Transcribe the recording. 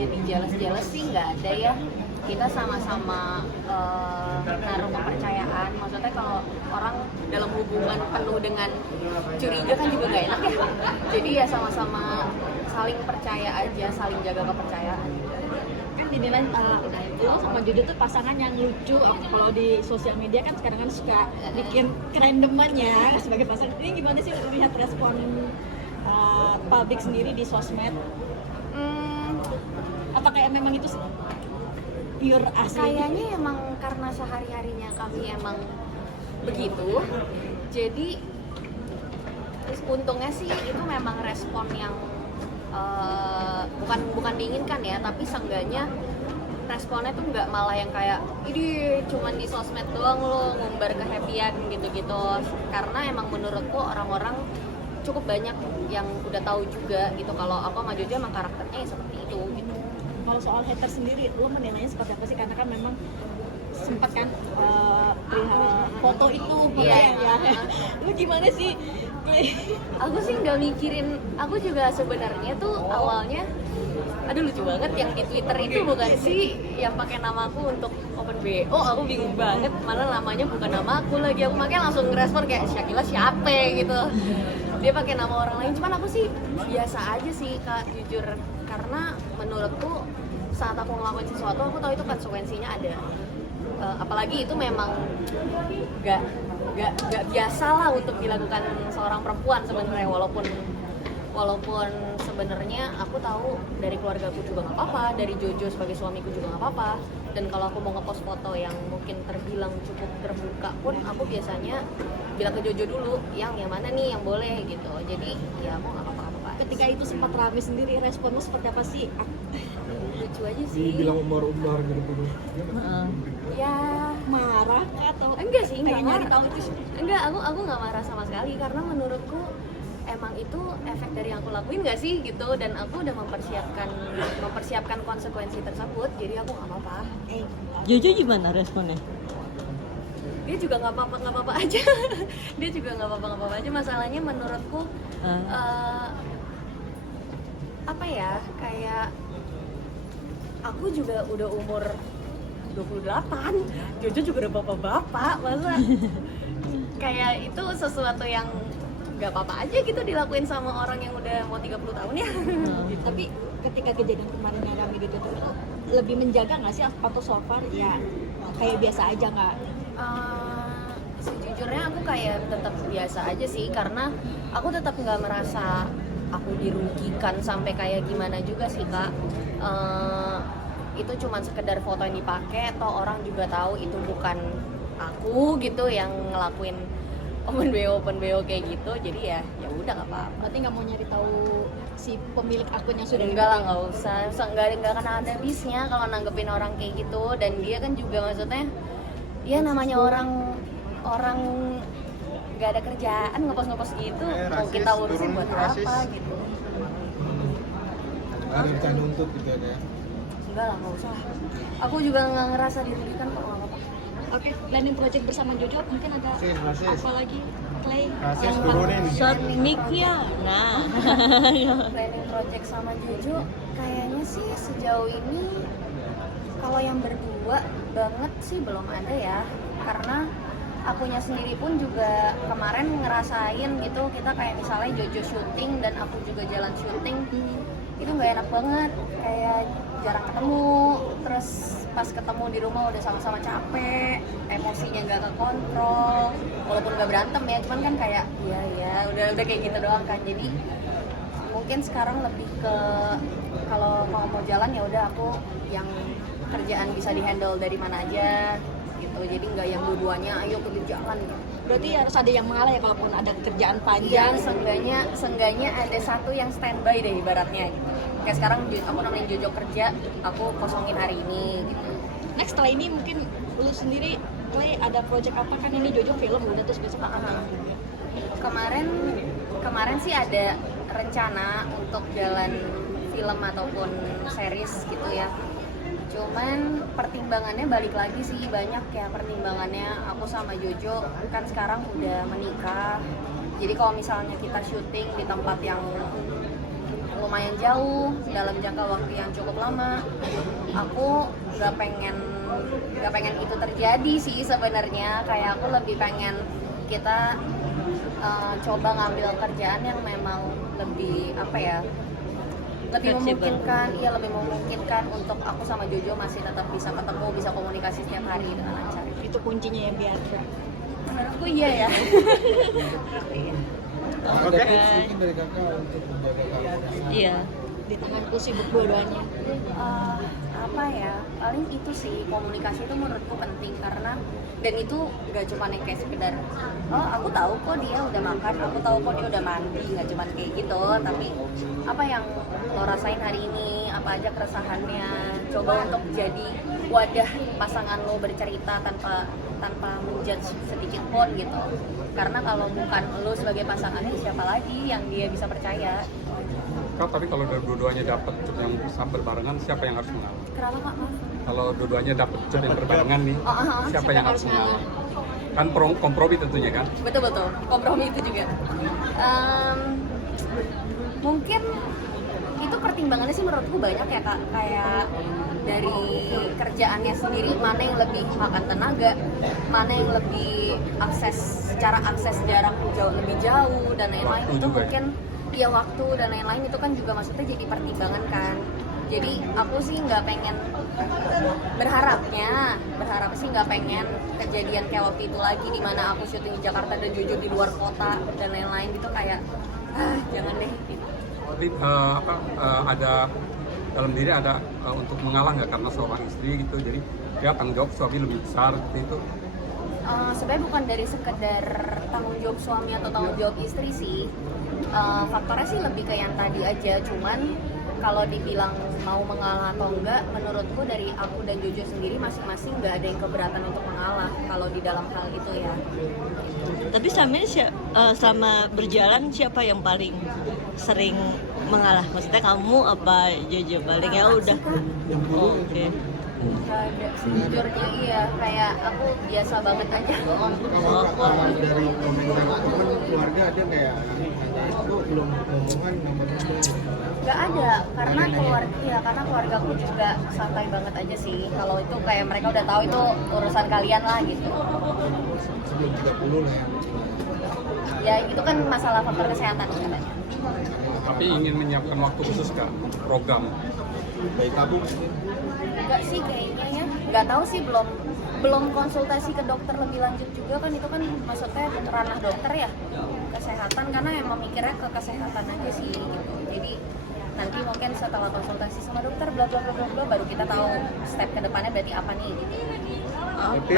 jadi jealous sih nggak ada ya. Kita sama-sama naruh kepercayaan. Maksudnya kalau orang dalam hubungan penuh dengan curiga kan juga nggak enak ya. Jadi ya sama-sama saling percaya aja, saling jaga kepercayaan. Kan dinilai lo sama Jojo tuh pasangan yang lucu. Kalau di sosial media kan sekarang kan suka bikin kerandoman ya sebagai pasangan. Ini gimana sih lihat respon publik sendiri di sosmed? Apakah memang itu pure asli? Kayaknya emang karena sehari-harinya kami emang begitu. Jadi untungnya sih itu memang respon yang bukan diinginkan ya, tapi seenggaknya responnya tuh nggak malah yang kayak ini cuman di sosmed doang lo ngumbar kehappyan gitu-gitu. Karena emang menurutku orang-orang cukup banyak yang udah tahu juga gitu kalau aku sama Jojo emang karakternya seperti itu gitu. Kalau soal hater sendiri, lo menilainya seperti apa sih? Karena kan memang sempat kan perihal foto itu, Iya. ya. Lo gimana sih? Aku sih nggak mikirin, aku juga sebenarnya tuh awalnya, aduh lucu banget yang di Twitter itu bukan sih yang pakai namaku untuk open BO, aku bingung banget, malah namanya bukan nama aku lagi, aku makanya langsung ngerespon kayak Syakila siapa gitu, dia pakai nama orang lain. Cuman aku sih biasa aja sih Kak, jujur, karena menurutku saat aku ngelakuin sesuatu aku tahu itu konsekuensinya ada. Apalagi itu memang nggak biasa lah untuk dilakukan seorang perempuan sebenarnya, walaupun sebenarnya aku tahu dari keluargaku juga nggak apa-apa, dari Jojo sebagai suamiku juga nggak apa-apa, dan kalau aku mau ngepost foto yang mungkin terbilang cukup terbuka pun aku biasanya bilang ke Jojo dulu yang mana nih yang boleh gitu, jadi ya aku nggak apa-apa. Ketika itu sempat rame sendiri, responmu seperti apa sih? Lucu aja sih. Dibilang umbar gitu. Ya Marah atau enggak sih, enggak pengen nyari marah. tahu itu sih? Enggak, aku nggak marah sama sekali karena menurutku emang itu efek dari yang aku lakuin nggak sih gitu, dan aku udah mempersiapkan konsekuensi tersebut, jadi aku nggak apa-apa. Jojo gimana responnya? Dia juga nggak apa-apa aja. Dia juga nggak apa-apa aja. Masalahnya menurutku apa ya, kayak aku juga udah umur 28, Jojo juga udah bapak-bapak, masa kayak itu sesuatu yang nggak apa-apa aja gitu dilakuin sama orang yang udah mau 30 tahun ya. Gitu. Tapi ketika kejadian kemarin yang rame gitu tuh, lebih menjaga nggak sih atau so far ya kayak biasa aja nggak? Sejujurnya aku kayak tetap biasa aja sih, karena aku tetap nggak merasa aku dirugikan sampai kayak gimana juga sih Kak. Itu cuma sekedar foto yang dipakai, toh orang juga tahu itu bukan aku gitu yang ngelakuin open BO kayak gitu, jadi ya udah nggak apa-apa. Berarti nggak mau nyari tahu si pemilik akun yang sudah Enggak lah, nggak usah, nggak akan ada habisnya kalau nanggepin orang kayak gitu. Dan dia kan juga maksudnya ya namanya orang nggak ada kerjaan ngepost gitu, mau kita urusin buat apa gitu. Ada rencana untuk gitu ya? Enggak lah, nggak usah. Aku juga nggak ngerasa dirugikan kok, nggak apa-apa. Oke, planning project bersama Jojo mungkin ada Rasis. apa lagi? Clay Rasis yang turunin. Short mic-nya. Nah. Planning project sama Jojo kayaknya sih sejauh ini kalau yang berdua banget sih belum ada ya, karena akunya sendiri pun juga kemarin ngerasain gitu, kita kayak misalnya Jojo syuting dan aku juga jalan syuting, itu nggak enak banget, kayak jarang ketemu, terus pas ketemu di rumah udah sama-sama capek, emosinya nggak kekontrol, walaupun nggak berantem ya, cuman kan kayak ya udah kayak gitu doang kan. Jadi mungkin sekarang lebih ke kalau mau jalan ya udah aku yang kerjaan bisa dihandle dari mana aja gitu, jadi nggak yang dua-duanya ayo pergi jalan gitu. berarti harus ada yang mengalah ya kalaupun ada kerjaan panjang. Ya seenggaknya ada satu yang standby deh ibaratnya gitu. Kayak sekarang aku nemenin Jojo kerja, aku kosongin hari ini gitu. Next setelah ini mungkin lu sendiri Clay ada project apa kan, ini Jojo film udah terus besok apa? Kemarin sih ada rencana untuk jalan film ataupun series gitu ya. Cuman pertimbangannya balik lagi sih, banyak ya pertimbangannya. Aku sama Jojo kan sekarang udah menikah. Jadi kalau misalnya kita syuting di tempat yang lumayan jauh dalam jangka waktu yang cukup lama. Aku nggak pengen itu terjadi sih sebenarnya. Kayak aku lebih pengen kita coba ngambil kerjaan yang memang lebih lebih memungkinkan untuk aku sama Jojo masih tetap bisa ketemu, bisa komunikasi setiap hari dengan lancar. Itu kuncinya ya biar Menurutku iya ya. Ada tips mungkin dari kakak untuk menjaga keharmonisan? Iya. di tanganku sibuk dua-duanya. Apa ya, paling itu sih, komunikasi itu menurutku penting karena dan itu gak cuma yang kayak sekedar aku tahu kok dia udah makan, aku tahu kok dia udah mandi, gak cuma kayak gitu, tapi apa yang lo rasain hari ini, apa aja keresahannya, coba untuk jadi wadah pasangan lo bercerita tanpa menjudge sedikit pun gitu. Karena kalau bukan lo sebagai pasangannya, siapa lagi yang dia bisa percaya? Kak, tapi kalau dua-duanya dapat job yang bisa berbarengan, siapa yang harus mengalah? Kenapa Kak? Maaf. Kalau dua-duanya dapat job yang berbarengan nih, siapa yang harus mengalah? Kan kompromi tentunya kan? Betul, kompromi itu juga. Mungkin itu pertimbangannya sih menurutku banyak ya Kak. Kayak dari kerjaannya sendiri, mana yang lebih makan tenaga, mana yang lebih secara akses jarak lebih jauh dan lain-lain. Waktu Itu juga. mungkin ya waktu dan lain-lain itu kan juga maksudnya jadi pertimbangan kan. Jadi aku sih nggak pengen, berharap sih nggak pengen kejadian kayak waktu itu lagi di mana aku syuting di Jakarta dan Jojo di luar kota dan lain-lain gitu, kayak jangan deh gitu. Tapi ada dalam diri ada untuk mengalah nggak karena seorang istri gitu, jadi ya tanggung jawab suami lebih besar seperti itu. Sebenarnya bukan dari sekedar tanggung jawab suami atau tanggung jawab istri sih, faktornya sih lebih ke yang tadi aja. Cuman kalau dibilang mau mengalah atau enggak, menurutku dari aku dan Jojo sendiri masing-masing nggak ada yang keberatan untuk mengalah kalau di dalam hal itu ya. Tapi selama berjalan siapa yang paling sering mengalah? Maksudnya kamu apa Jojo paling ya udah? Oh, oke. Gak ada, sejujurnya iya, kayak aku biasa banget aja. Kalau dari komentar teman keluarga ada kayak nanyain kok belum ngomongan nomor Gak ada, karena keluarga aku juga santai banget aja sih. Kalau itu kayak mereka udah tahu itu urusan kalian lah gitu. sebelum 30 lah ya. Ya itu kan masalah faktor kesehatan katanya. Tapi ingin menyiapkan waktu khusus kan, program. Baik tabung Enggak sih kayaknya ya, nggak tahu sih, belum konsultasi ke dokter lebih lanjut juga kan, itu kan maksudnya ranah dokter ya, kesehatan, karena emang mikirnya ke kesehatan aja sih gitu. Jadi nanti mungkin setelah konsultasi sama dokter bla bla bla bla baru kita tahu step ke depannya berarti apa nih gitu. Oke.